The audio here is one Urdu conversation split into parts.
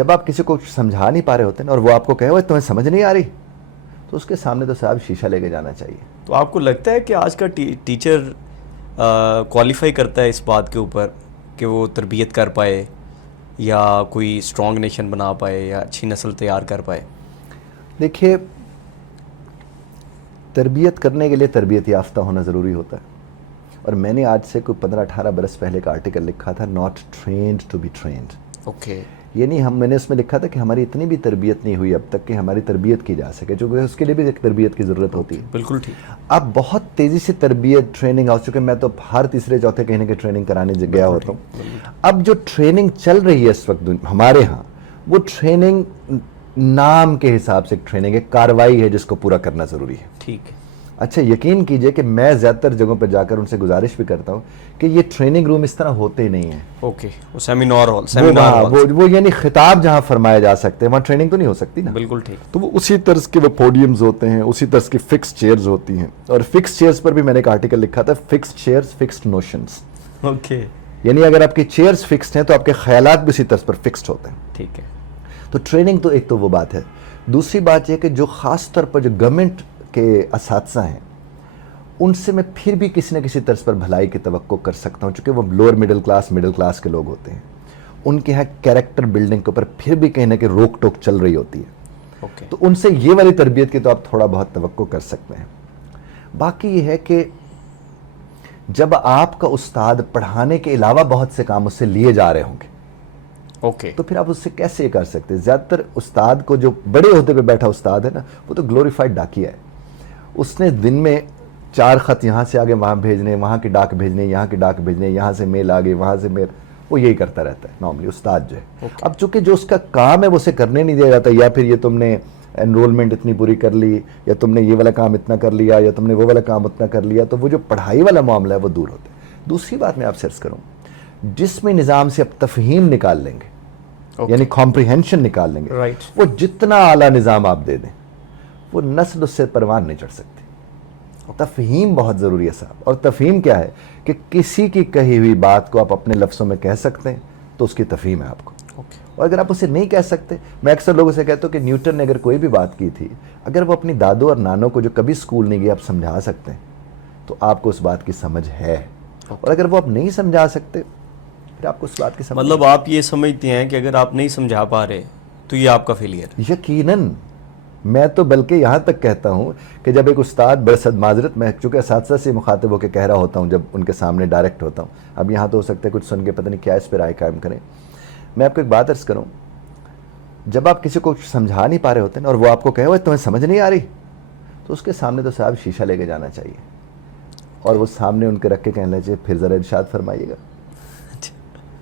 جب آپ کسی کو سمجھا نہیں پا رہے ہوتے ہیں اور وہ آپ کو کہے ہوئے تمہیں سمجھ نہیں آ رہی, تو اس کے سامنے تو صاحب شیشہ لے کے جانا چاہیے. تو آپ کو لگتا ہے کہ آج کا ٹیچر کوالیفائی کرتا ہے اس بات کے اوپر کہ وہ تربیت کر پائے یا کوئی اسٹرانگ نیشن بنا پائے یا اچھی نسل تیار کر پائے؟ دیکھیے, تربیت کرنے کے لیے تربیت یافتہ ہونا ضروری ہوتا ہے, اور میں نے آج سے کوئی 15-18 برس پہلے ایک آرٹیکل لکھا تھا, not trained to be trained. Okay. یعنی میں نے اس میں لکھا تھا کہ ہماری اتنی بھی تربیت نہیں ہوئی اب تک کہ ہماری تربیت کی جا سکے, جو کہ اس کے لیے بھی ایک تربیت کی ضرورت ہوتی ہے. بالکل ٹھیک. اب بہت تیزی سے تربیت ٹریننگ آ چکے, میں تو ہر تیسرے چوتھے کہنے کے ٹریننگ کرانے گیا ہوتا ہوں. اب جو ٹریننگ چل رہی ہے اس وقت ہمارے ہاں, وہ ٹریننگ نام کے حساب سے ٹریننگ ہے, کاروائی ہے جس کو پورا کرنا ضروری ہے. ٹھیک ہے. اچھا, یقین کیجئے کہ میں زیادہ تر جگہوں پہ جا کر ان سے گزارش بھی کرتا ہوں کہ یہ ٹریننگ روم اس طرح ہوتے ہی نہیں ہیں. اوکے. وہ سیمینار ہال, وہ یعنی خطاب جہاں فرمائے جا سکتے ہیں, وہاں ٹریننگ تو نہیں ہو سکتی نا. بالکل ٹھیک. تو وہ اسی طرز کے وہ پوڈیمز ہوتے ہیں, اسی طرز کی فکس چیئرز ہوتی ہیں, اور فکس چیئرز پر بھی میں نے ایک آرٹیکل لکھا تھا, fix chairs fixed notions. Okay. یعنی اگر آپ کی چیئرز فکسڈ ہیں تو آپ کے خیالات بھی اسی طرز پر فکسڈ ہوتے ہیں. ٹھیک ہے. تو ٹریننگ تو ایک تو وہ بات ہے. دوسری بات یہ کہ جو خاص طور پر جو گورنمنٹ کے اساتذہ ہیں, ان سے میں پھر بھی کسی نہ کسی طرز پر بھلائی کی توقع کر سکتا ہوں, چونکہ وہ لوور مڈل کلاس کے لوگ ہوتے ہیں. ان کے ہاں کیریکٹر بلڈنگ کے اوپر پھر بھی کہیں نہ کہ روک ٹوک چل رہی ہوتی ہے. تو ان سے یہ والی تربیت کی تو آپ تھوڑا بہت توقع کر سکتے ہیں. باقی یہ ہے کہ جب آپ کا استاد پڑھانے کے علاوہ بہت سے کام اس سے لیے جا رہے ہوں گے, اوکے, تو پھر آپ اس سے کیسے یہ کر سکتے ہیں؟ زیادہ تر استاد کو, جو بڑے عہدے پہ بیٹھا استاد ہے نا, وہ تو گلوریفائڈ ڈاکیا ہے. اس نے دن میں 4 خط یہاں سے آگے وہاں بھیجنے, وہاں کی ڈاک بھیجنے, یہاں کی ڈاک بھیجنے, یہاں سے میل آگے, وہاں سے میل, وہ یہی کرتا رہتا ہے نارملی استاد جو ہے. اب چونکہ جو اس کا کام ہے وہ اسے کرنے نہیں دیا جاتا, یا پھر یہ تم نے انرولمنٹ اتنی پوری کر لی, یا تم نے یہ والا کام اتنا کر لیا, یا تم نے وہ والا کام اتنا کر لیا, تو وہ جو پڑھائی والا معاملہ ہے وہ دور ہوتا ہے. دوسری بات میں آپ سے عرض کروں, جس میں نظام سے آپ تفہیم نکال لیں گے, یعنی کمپریہنشن نکال لیں گے, وہ جتنا اعلیٰ نظام آپ دے دیں, وہ نسل اس سے پروان نہیں چڑھ سکتی. تفہیم بہت ضروری ہے صاحب. اور تفہیم کیا ہے کہ کسی کی کہی ہوئی بات کو آپ اپنے لفظوں میں کہہ سکتے ہیں تو اس کی تفہیم ہے آپ کو. اور اگر آپ اسے نہیں کہہ سکتے, میں اکثر لوگوں سے کہتا ہوں کہ نیوٹن نے اگر کوئی بھی بات کی تھی, اگر وہ اپنی دادوں اور نانوں کو جو کبھی اسکول نہیں گئے آپ سمجھا سکتے ہیں, تو آپ کو اس بات کی سمجھ ہے. اور اگر وہ آپ نہیں سمجھا سکتے, پھر آپ کو اس بات کی سمجھ, مطلب آپ یہ سمجھتے ہیں کہ اگر آپ نہیں سمجھا پا رہے تو یہ آپ کا فیلئر. یقیناً. میں تو بلکہ یہاں تک کہتا ہوں کہ جب ایک استاد, برصد معذرت, میں چونکہ اساتذہ سے مخاطب ہو کے کہہ رہا ہوتا ہوں جب ان کے سامنے ڈائریکٹ ہوتا ہوں, اب یہاں تو ہو سکتا ہے کچھ سن کے پتہ نہیں کیا اس پہ رائے قائم کریں. میں آپ کو ایک بات عرض کروں, جب آپ کسی کو سمجھا نہیں پا رہے ہوتے ہیں اور وہ آپ کو کہے ہوئے تمہیں سمجھ نہیں آ رہی, تو اس کے سامنے تو صاحب شیشہ لے کے جانا چاہیے, اور وہ سامنے ان کے رکھ کے کہنے لگے پھر ذرا ارشاد فرمائیے گا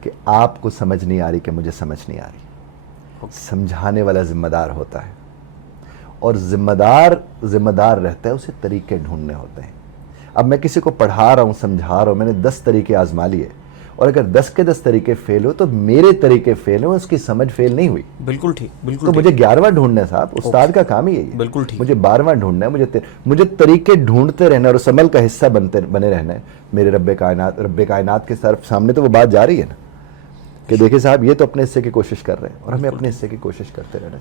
کہ آپ کو سمجھ نہیں آ رہی کہ مجھے سمجھ نہیں آ رہی. سمجھانے والا ذمہ دار ہوتا ہے, اور ذمہ دار رہتا ہے, اسے طریقے ڈھونڈنے ہوتے ہیں. اب میں کسی کو پڑھا رہا ہوں, سمجھا رہا ہوں, میں نے 10 طریقے آزما لیے, اور اگر 10 کے 10 طریقے فیل ہو تو میرے طریقے فیل ہو, اس کی سمجھ فیل نہیں ہوئی. بالکل ٹھیک. بالکل. تو مجھے 11واں ڈھونڈنا ہے صاحب, استاد کا کام ہی یہی ہے. بالکل ٹھیک. مجھے 12واں ڈھونڈنا ہے, مجھے طریقے ڈھونڈتے رہنا اور اس عمل کا حصہ بنے رہنا ہے. میرے رب کائنات کے سامنے تو وہ بات جاری ہے نا کہ دیکھیں صاحب یہ تو اپنے حصے کی کوشش کر رہے ہیں, اور ہمیں اپنے حصے کی کوشش کرتے رہنا